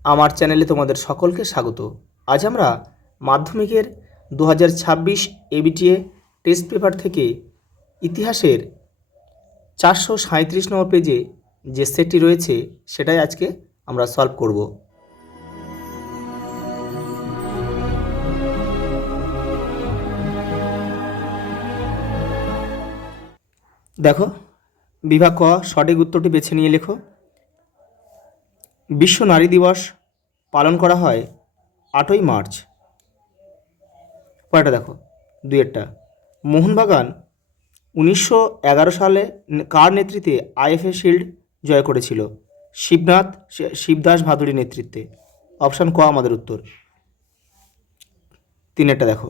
আমার চ্যানেলে তোমাদের সকলকে স্বাগত। আজ আমরা মাধ্যমিকের 2026 এবিটিএ টেস্ট পেপার থেকে ইতিহাসের 437 নম্বর পেজে যে সেটটি রয়েছে সেটাই আজকে আমরা সলভ করব। দেখো, বিভাগ ক, সঠিক উত্তরটি বেছে নিয়ে লেখো। বিশ্ব নারী দিবস পালন করা হয় 8ই মার্চ। পরেরটা দেখো, দুইয়েরটা, মোহনবাগান 1911 সালে কার নেতৃত্বে আইএফএ শিল্ড জয় করেছিল? শিবদাস ভাদুড়ির নেতৃত্বে। অপশান ক আমাদের উত্তর। তিনেরটা দেখো,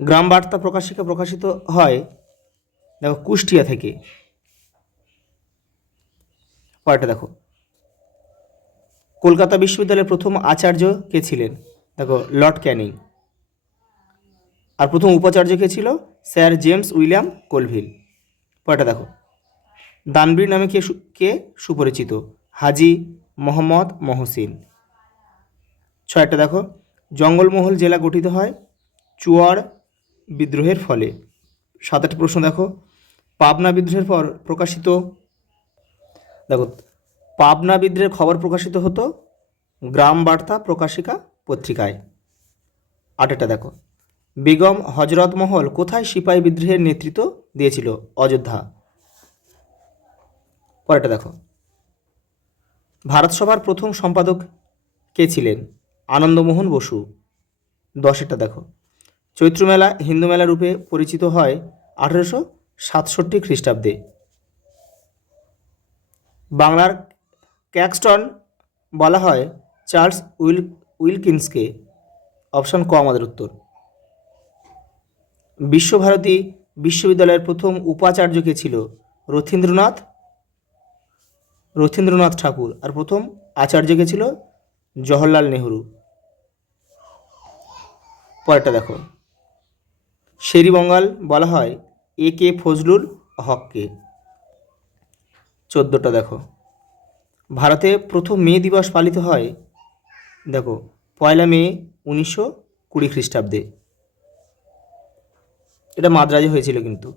গ্রাম বার্তা প্রকাশিকা প্রকাশিত হয় দেখো কুষ্টিয়া থেকে। পরেরটা দেখো, কলকাতা বিশ্ববিদ্যালয়ের প্রথম আচার্য কে ছিলেন? দেখো লর্ড ক্যানিং। আর প্রথম উপাচার্য কে ছিল? Sir James William Colvile. পরেরটা দেখো, দানবীর নামে কে সুপরিচিত? হাজি মোহাম্মদ মহসিন। ছয়টা দেখো, জঙ্গলমহল জেলা গঠিত হয় চুয়াড় বিদ্রোহের ফলে। 7টা প্রশ্ন দেখো, পাবনা বিদ্রোহের পর প্রকাশিত দেখো পাবনা বিদ্রোহের খবর প্রকাশিত হতো গ্রাম বার্তা প্রকাশিকা পত্রিকায়। 8টা দেখো, বেগম হজরত মহল কোথায় সিপাহী বিদ্রোহের নেতৃত্ব দিয়েছিল? অযোধ্যা। পরেরটা দেখো, ভারত সভার প্রথম সম্পাদক কে ছিলেন? আনন্দমোহন বসু। 10টা দেখো, চৈত্র মেলা হিন্দু মেলা রূপে পরিচিত হয় 1867 খ্রিস্টাব্দে। বাংলার ক্যাক্সটন বলা হয় চার্লস উইলকিন্সকে। অপশন ক আমাদের উত্তর। বিশ্বভারতী বিশ্ববিদ্যালয়ের প্রথম উপাচার্য কে ছিল? রথীন্দ্রনাথ ঠাকুর। আর প্রথম আচার্য কে ছিল? জওহরলাল নেহরু। পরেরটা দেখো, শেরিবঙ্গাল বলা হয় এ কে ফজলুল হককে। 14টা দেখো, ভারতে প্রথম মে দিবস পালিত হয় দেখো 1 মে 1920 খ্রিস্টাব্দে। এটা মাদ্রাজে হয়েছিল কিন্তু।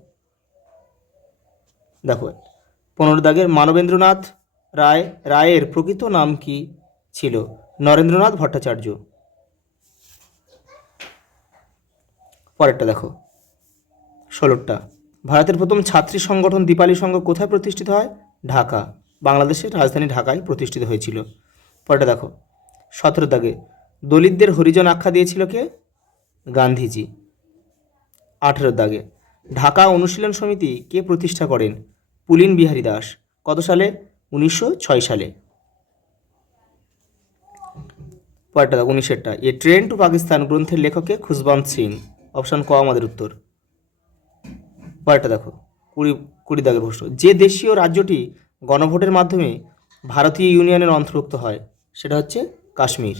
দেখো 15 দাগের, মানবেন্দ্রনাথ রায়ের প্রকৃত নাম কি ছিল? নরেন্দ্রনাথ ভট্টাচার্য। পরেরটা দেখো 16টা, ভারতের প্রথম ছাত্রী সংগঠন দীপালি সংঘ কোথায় প্রতিষ্ঠিত হয়? ঢাকা। বাংলাদেশের রাজধানী ঢাকায় প্রতিষ্ঠিত হয়েছিল। পরেরটা দেখো 17 দাগে, দলিতদের হরিজন আখ্যা দিয়েছিল কে? গান্ধীজি। 18 দাগে, ঢাকা অনুশীলন সমিতি কে প্রতিষ্ঠা করেন? পুলিন বিহারী দাস। কত সালে? 1906 সালে। পরেরটা দেখো 19টা, এ ট্রেন টু পাকিস্তান গ্রন্থের লেখকে খুশবন্ত সিং। অপশান ক আমাদের উত্তর। পরেরটা দেখো 20 দাগের প্রশ্ন, যে দেশীয় রাজ্যটি গণভোটের মাধ্যমে ভারতীয় ইউনিয়নের অন্তর্ভুক্ত হয় সেটা হচ্ছে কাশ্মীর।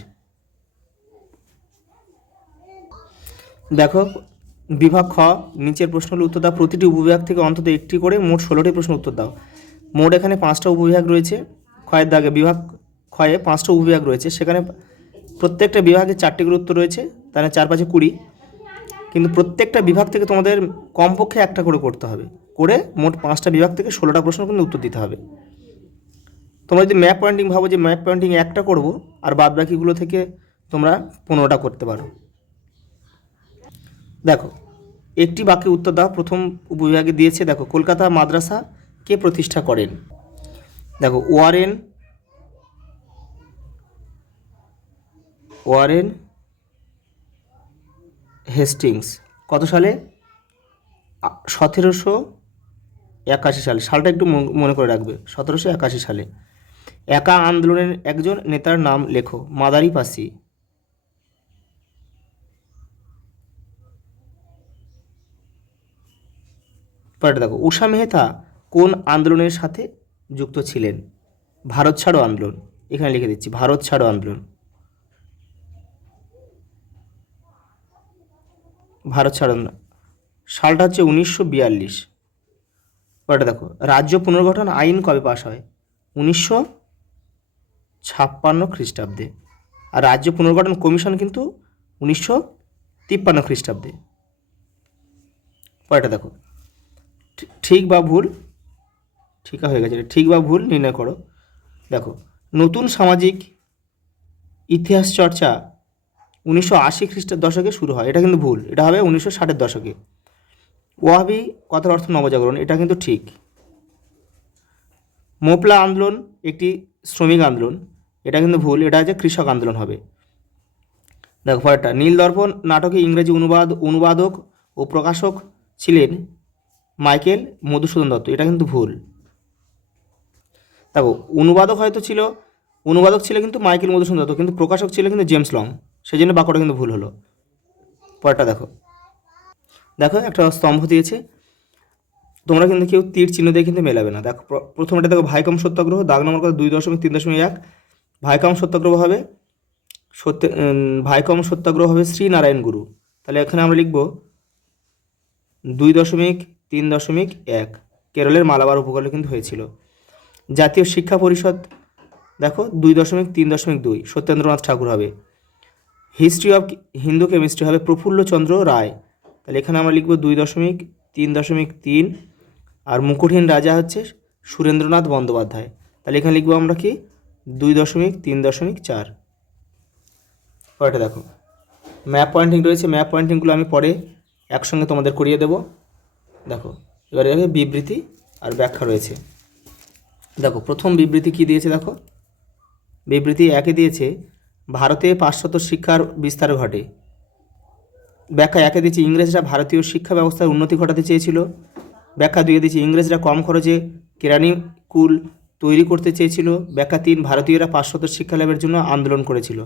দেখো বিভাগ খ, নিচের প্রশ্নগুলো উত্তর দাও। প্রতিটি উপবিভাগ থেকে অন্তত একটি করে মোট 16টি প্রশ্ন উত্তর দাও। মোট এখানে 5টা উপবিভাগ রয়েছে। ক্ষয়ের দাগে বিভাগ ক্ষয়ে 5টা উপবিভাগ রয়েছে, সেখানে প্রত্যেকটা বিভাগে 4টি করে উত্তর রয়েছে, তাহলে 4 5 20। কিন্তু প্রত্যেকটা বিভাগ থেকে তোমাদের কমপক্ষে একটা করে করতে হবে, করে মোট 5টা বিভাগ থেকে 16টা প্রশ্ন কিন্তু উত্তর দিতে হবে। তোমরা যদি ম্যাপ পয়েন্টিং ভাবো যে ম্যাপ পয়েন্টিং একটা করবো আর বাদ বাকিগুলো থেকে তোমরা 15টা করতে পারো। দেখো একটি বাক্যে উত্তর দাও। প্রথম উপবিভাগে দিয়েছে দেখো, কলকাতা মাদ্রাসা কে প্রতিষ্ঠা করেন? দেখো ওয়ারেন হেস্টিংস। কত সালে? 1781 সালে। সালটা একটু মনে করে রাখবে, 1781 সালে। একা আন্দোলনের একজন নেতার নাম লেখো। মাদারি পাসি। পরেরটা দেখো, উষা মেহতা কোন আন্দোলনের সাথে যুক্ত ছিলেন? ভারত ছাড়ো আন্দোলন। এখানে লিখে দিচ্ছি ভারত ছাড়ো আন্দোলন। ভারত ছাড়ো আন্দোলন সালটা হচ্ছে 1942। পরেরটা দেখো, রাজ্য পুনর্গঠন আইন কবে পাশ হয়? 1956 খ্রিস্টাব্দে। আর রাজ্য পুনর্গঠন কমিশন কিন্তু 1953 খ্রিস্টাব্দে। পরেরটা দেখো, ঠিক বা ভুল, ঠিক হয়ে গেছে, ঠিক বা ভুল নির্ণয় করো। দেখো, নতুন সামাজিক ইতিহাস চর্চা 1980 খ্রিস্টাব্দ দশকে শুরু হয়, এটা কিন্তু ভুল, এটা হবে 1960-এর দশকে। ওয়াহাবি কথার অর্থ নবজাগরণ, এটা কিন্তু ঠিক। মোপলা আন্দোলন একটি শ্রমিক আন্দোলন, এটা কিন্তু ভুল, এটা হচ্ছে কৃষক আন্দোলন হবে। দেখো পরেরটা, নীলদর্পণ নাটকে ইংরেজি অনুবাদক ও প্রকাশক ছিলেন মাইকেল মধুসূদন দত্ত, এটা কিন্তু ভুল। দেখো, অনুবাদক ছিল কিন্তু মাইকেল মধুসূদন দত্ত, কিন্তু প্রকাশক ছিল কিন্তু জেমস লং, সেই জন্য বাক্যটা কিন্তু ভুল হলো। পরেরটা দেখো, একটা স্তম্ভ দিয়েছে, তোমরা কিন্তু কেউ তীর চিহ্ন দিয়ে কিন্তু মেলাবে না। দেখো প্রথমটা দেখো, ভাইকম সত্যাগ্রহ, দাগ নম্বর কত 2.3.1, ভাইকম সত্যাগ্রহ হবে ভাইকম সত্যাগ্রহ হবে শ্রীনারায়ণ গুরু, তাহলে এখানে আমরা লিখব 2.3.1, কেরলের মালাবার উপকূলে কিন্তু হয়েছিল। জাতীয় শিক্ষা পরিষদ দেখো 2.3.2, সত্যেন্দ্রনাথ ঠাকুর হবে। হিস্ট্রি অফ হিন্দু কেমিস্ট্রি হবে প্রফুল্লচন্দ্র রায়, তাহলে এখানে আমরা লিখব 2.3.3, আর মুকুটহীন রাজা হচ্ছে সুরেন্দ্রনাথ বন্দ্যোপাধ্যায়, তাহলে এখানে লিখবো আমরা কি 2.3.4। পরেরটা দেখো, ম্যাপ পয়েন্টিং রয়েছে, ম্যাপ পয়েন্টিংগুলো আমি পরে একসঙ্গে তোমাদের করিয়ে দেব। দেখো এবারে বিবৃতি আর ব্যাখ্যা রয়েছে। দেখো প্রথম বিবৃতি কি দিয়েছে, দেখো বিবৃতি 1-এ দিয়েছে ভারতে পাশ্চাত্য শিক্ষার বিস্তার ঘটে। ব্যাখ্যা 1-এ দিয়েছে ইংরেজরা ভারতীয় শিক্ষা ব্যবস্থার উন্নতি ঘটাতে চেয়েছিল। ব্যাখ্যা 2-এ দিয়েছে ইংরেজরা কম খরচে কেরানি কুল তৈরি করতে চেয়েছিল। ব্যাখ্যা 3, ভারতীয়রা পাশ্চাত্য শিক্ষা লাভের জন্য আন্দোলন করেছিল।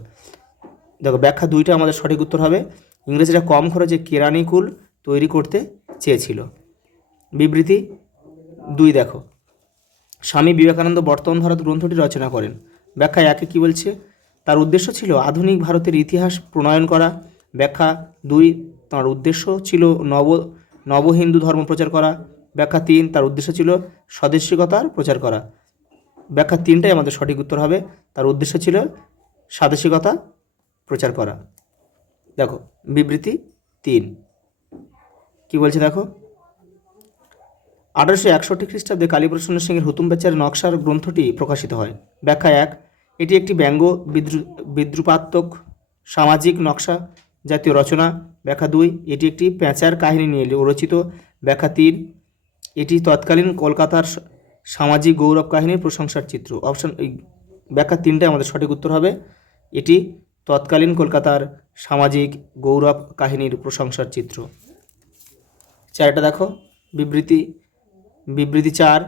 দেখো ব্যাখ্যা 2টা আমাদের সঠিক উত্তর হবে, ইংরেজরা কম খরচে কেরানি কুল তৈরি করতে চেয়েছিল। বিবৃতি 2 দেখো, স্বামী বিবেকানন্দ বর্তমান ভারত গ্রন্থটি রচনা করেন। ব্যাখ্যা 1-এ কী বলছে, তার উদ্দেশ্য ছিল আধুনিক ভারতের ইতিহাস প্রণয়ন করা। ব্যাখ্যা 2, তার উদ্দেশ্য ছিল নব হিন্দু ধর্ম প্রচার করা। ব্যাখ্যা 3, তার উদ্দেশ্য ছিল স্বদেশিকতার প্রচার করা। ব্যাখ্যা 3টাই আমাদের সঠিক উত্তর হবে, তার উদ্দেশ্য ছিল স্বদেশিকতা প্রচার করা। দেখো বিবৃতি 3 কি বলছে, দেখো 1861 খ্রিস্টাব্দে কালীপ্রসন্ন সিংয়ের হুতুম প্যাচার নকশার গ্রন্থটি প্রকাশিত হয়। ব্যাখ্যা 1, এটি একটি ব্যঙ্গ বিদ্রুপাত্মক সামাজিক নকশা জাতীয় রচনা। ব্যাখ্যা 2, এটি একটি প্যাঁচার কাহিনী নিয়ে রচিত। ব্যাখ্যা 3, এটি তৎকালীন কলকাতার সামাজিক গৌরব কাহিনীর প্রশংসার চিত্র। অপশান ব্যাখ্যা 3টাই আমাদের সঠিক উত্তর হবে, এটি তৎকালীন কলকাতার সামাজিক গৌরব কাহিনীর প্রশংসার চিত্র। 4টা দেখো, বিবৃতি 4,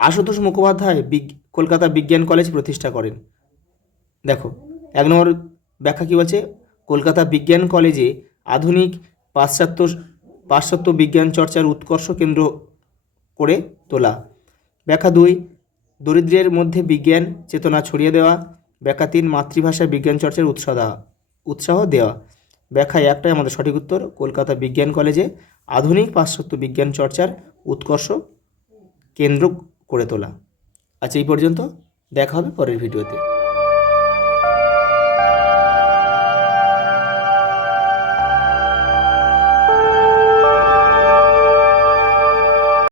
আশুতোষ মুখোপাধ্যায় কলকাতা বিজ্ঞান কলেজ প্রতিষ্ঠা করেন। দেখো 1 নম্বর ব্যাখ্যা কী বলছে, কলকাতা বিজ্ঞান কলেজে আধুনিক পাশ্চাত্য বিজ্ঞান চর্চার উৎকর্ষ কেন্দ্র করে তোলা। ব্যাখ্যা 2, দরিদ্রের মধ্যে বিজ্ঞান চেতনা ছড়িয়ে দেওয়া। ব্যাখ্যা 3, মাতৃভাষায় বিজ্ঞান চর্চার উৎসাহ দেওয়া। ব্যাখ্যা 1টাই আমাদের সঠিক উত্তর, কলকাতা বিজ্ঞান কলেজে আধুনিক পাশ্চাত্য বিজ্ঞান চর্চার উৎকর্ষ কেন্দ্র করে তোলা। আচ্ছা এই পর্যন্ত, দেখা হবে পরের ভিডিওতে।